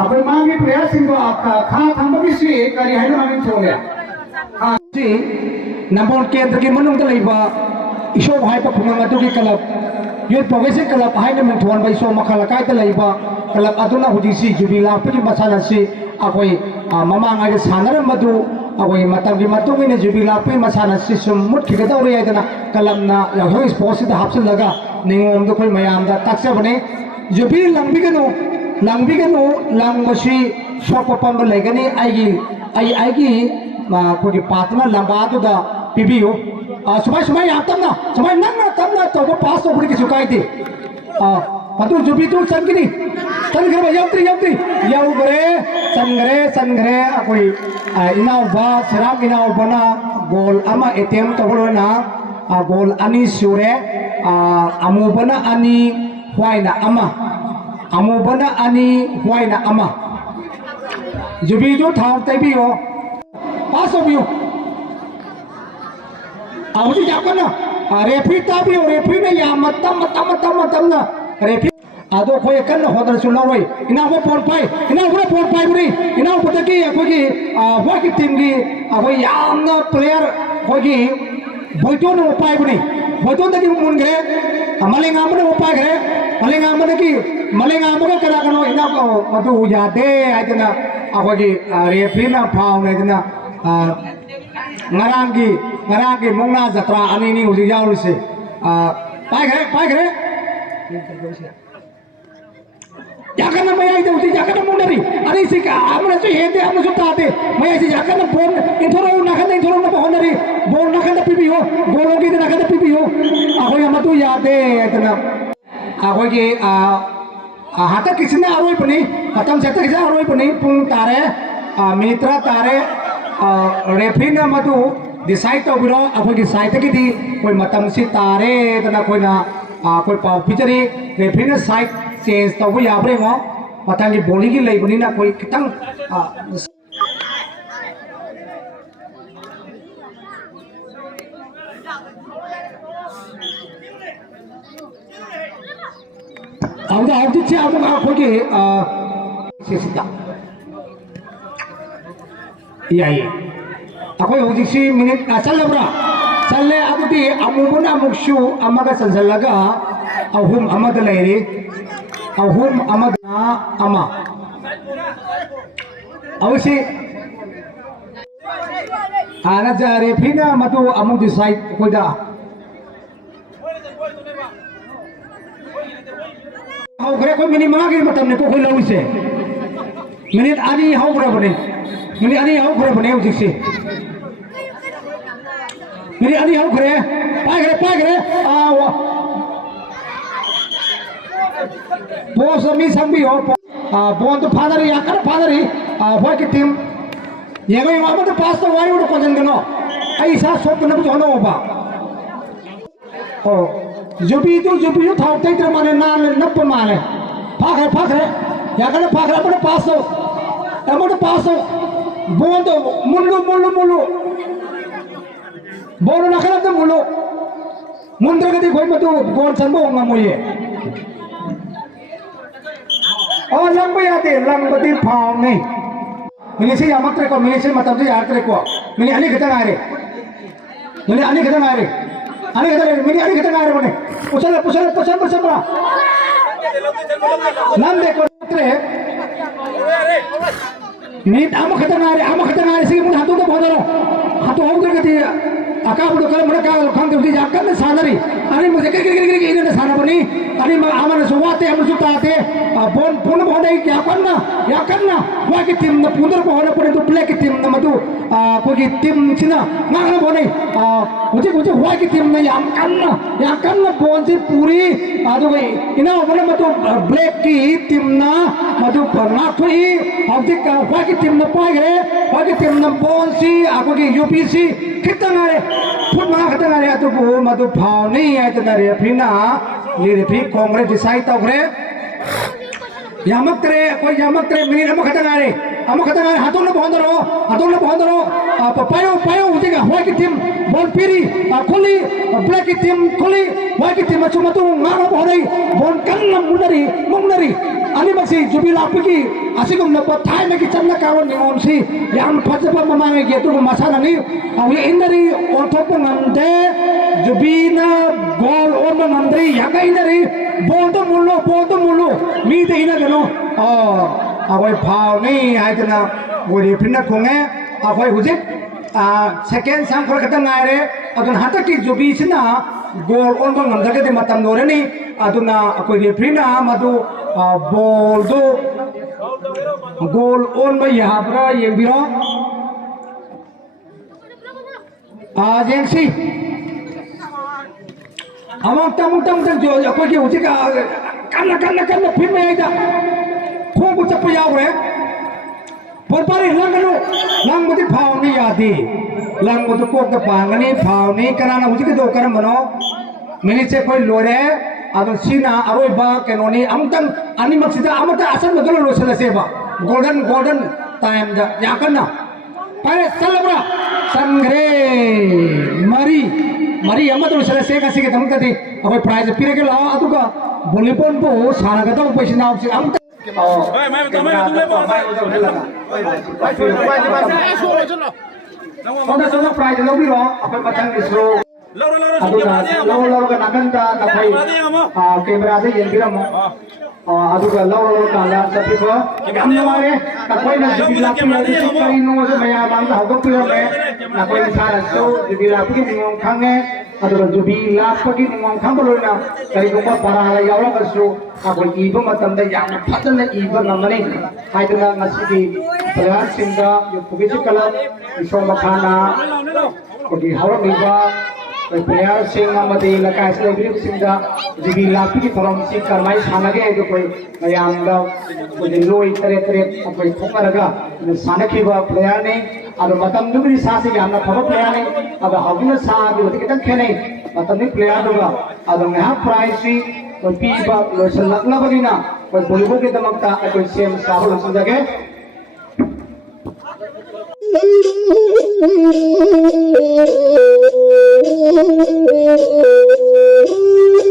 अब मांगी प्लेयर सिंह को खा थम बिसी करी है ना मिन chole si nambol kendra ki manung ta leiba iso hai pa phunga atu ki kalap yut progressive kalap hai na mengthon bai so makhala kai ta leiba kalap aduna hudi si jubila puri masala si akoi mama ngai sanara madu akoi matam ki matung ine jubila puri masala si sum mut ki da ori aidana kalam na ya ho sports da hapsil laga ningom do koi mayam da taksa bane jubil langbi ganu langmasi sopa pamba legani ai कोई पातना लंबा तो दा पीबीओ समय आप तब ना समय नंग तब ना तो वो पास तो बड़ी किसी का थी पतु जुबी तो संगरी यात्री संगरे कोई इनाव बा सिराम इनाव बना गोल अमा एटीएम तो बोलो ना गोल अनी सूरे अमु बना अनी हुआइना अमा अमु बना अनी हुआइना अमा जुबी जो था तबियो पास हो अवधि जाकर ना रेफरी ताबी और रेफरी ने या मतम ना रेफरी आदो कोई कन्न होदर सुना वही इना वो पोल पाई बुरी इना वो तकी कोई वो की टीम की वो याम ना प्लेयर कोई बोइटो ने उपाय बुरी बोइटो तकी मुन गरे मलेंगा मने उपाय गरे मलेंगा मने की मलेंगा मने करा कनो इना को मधु यादे आइतना कोई रेफरी ना foul आइतना ngarang mongna jatra ani ni uji yaul se pai gre jakana maya itu uji jakana mongdari ani sika amna tu hende amna su tate maya si jakana bon intoro na bahonari bon nakanda pipi ho golo ki nakanda pipi ho akoi amatu yade etna akoi ki hata kisne aroi pani hatam seta kisne aroi pani pung tare mitra tare referee ना मधु decide तो बिरो अखोई की side की दी कोई मतम से तारे तना कोई ना कोई पाव पिचरी रेफरी ना साइड चेंज तो कोई याबरे मो मतंग की बोली की लई बनी ना कोई कितंग अब जिसे अब अखोई की सिस्टा याई अखोई होजिसी मिनट चलबरा चले अबुदी अमुबुना मुक्सु अमगा संजलगा अहुम अमद लेरी अहुम अमदना अमा अवसी आना जारे फिना मधु अमु डिसाइड कोइदा हाउग्रे को मिनी मागे मतम ने को कोई लउसे मिनट आनी हाउग्रे बने मिनी आनी हाउ करे बने उजिसे मिनी आनी हाउ करे पाय करे बोस मी संबी हो बोन तो फादर वो की टीम ये गई वहां तो पास तो वाई उड़ को जन गनो ऐसा सोप न बुझो न बा ओ जुबी था तैत्र माने ना नप माने फाखरे या करे फाखरे अपने पास हो एमोड पास हो बोंदो मुल्लु बोलो नखला तो मुल्लु मुंद्र गति कोई मत गोन संबो ngam oh lang bayate lang bati phang ni mini se yamatre ko mini se matam se yatre ko mini ani khata ngare mini ani khata ngare bone pusala bra nam de ko tre नीट आम खतरनाक से मुन हाथों तो बहुत हाथों हो गए अका बुड़ कल मडा का खान के जाकर ने सानरी अरे मुझे के इने साना बनी अरे आमन सुवाते हम सुताते बोन पुन बोन क्या करना वा की टीम न पुंदर बोन पड़े तो प्ले की टीम न मधु कोई टीम छिना नागन बोने मुझे वा की टीम न या करना बोन से पूरी आदो भाई इना बोले मधु ब्लैक की टीम न मधु परना थोई अब का वा की टीम न पाए गए वा की टीम न बोन सी आपको की यूपीसी कितना रे फुटबॉल कितना रे तो वो मधु भाव नहीं है तो रे फिर ना ये फिर कांग्रेस डिसाइड तो करे यामक तेरे मिनी हम खतरा रे हाथों ने बहुत दरो आप पायो उठेगा हुआ की टीम बॉल पीरी खोली ब्लैक की टीम खोली हुआ की टीम मचु मतु ngaga बहुत बॉल कन्ना मुंडरी अनिमक्सी जुबी लापकी असिगुम नपो थाइना की चन्ना कावन निमोमसी याम फजबा ममांगे गेतु मसानानी अवे इंदरी ओथोप ngamde जुबीना गोल ओम ngamdri यागा इंदरी बोतो मुल्लो मी ते इना गनो अवे फावनी आइतना गोरी फिना खोंगे अवे हुजिक सेकेंड सांग खर खता नायरे अदुन हतकी जुबीसिना गोल ओन ngamdagade matam norani aduna akoi refrina madu ball do goal on ba yabra yengbiro jengsi amang tang jo akoi ki uji ka kanna pin mai aida khong bu chap yaure por pare lang mudi phau ni yadi lang mudu ko ka pangani phau ni kana uji ke do karam bano minute se koi lore adon sina aroi ba kenoni amtang animak sida amata asan badalo losala seba golden time da yakanna pare salabra sangre mari amata losala se kasi ke tamkati abai prize pire ke lawa aduga volleyball bo sara ga to paisina opsi amta Sono prize lo biro apai matang isro Laura nakanta tapai kamera se yenbiramo aduga laura kala sapigo amare tapai na dibilapi yadi sikari no se maya bangta hogopirame napai sara so dibilapi ki ngong khange aduga dibilapi ki ngong khangbolona kari ko para yaura kasu apoi iba matamda yamna phatana iba ngamani haiduna ngasigi player singa yupugi kala isomakhana kodi hawra niba player singa mati lakai celebrity singa jigi lapi ki thoram si karmai sanage do koi mayamda kodi loi tare apoi thongaraga sanaki ba player ne adu matam dubri sa se yamna phaba player ne adu haguna sa du kitan khene matam ni player duga adu nga prize si koi pi ba loisal lakna bagina koi bolbo ke damakta koi sem sahul sujage Thank you.